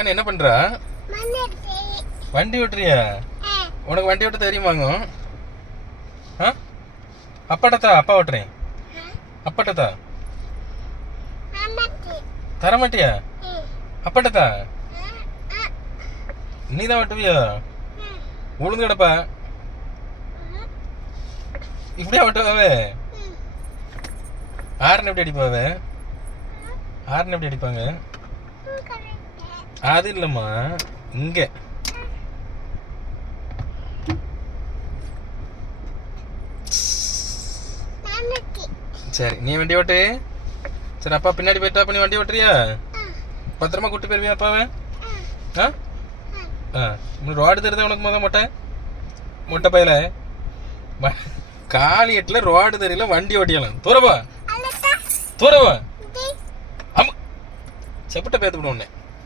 என்ன பண்றா? வண்டி ஓட்டுறியா? உனக்கு வண்டி ஓட்ட தெரியுமாங்க? அப்பாட்டத்தா, அப்பா ஓட்டுறேன். அப்பாட்டத்தா தரமாட்டியா? அப்பாட்டத்தா நீதான் ஓட்டுவியா? உளுந்து கிடப்பா இப்படியா ஓட்டுவாவே? ஆறுன்னு எப்படி அடிப்பாவே? ஆறுன்னு எப்படி அடிப்பாங்க? அது இல்லம்மா, இங்க சரி நீ வண்டி ஓட்டு. சரி அப்பா பின்னாடி போயிட்டா அப்ப நீ வண்டி ஓட்டுறியா? பத்திரமா கூட்டு போயிருவியா அப்பாவை? ரோடு தெரியுதா உனக்கு? மொட்டை மொட்டை பையில காலி எட்டுல ரோடு தெரியல, வண்டி ஓட்டியலாம். தூரவா தூரவா. ஆமா செப்பட்ட பேத்து விடுவோம்.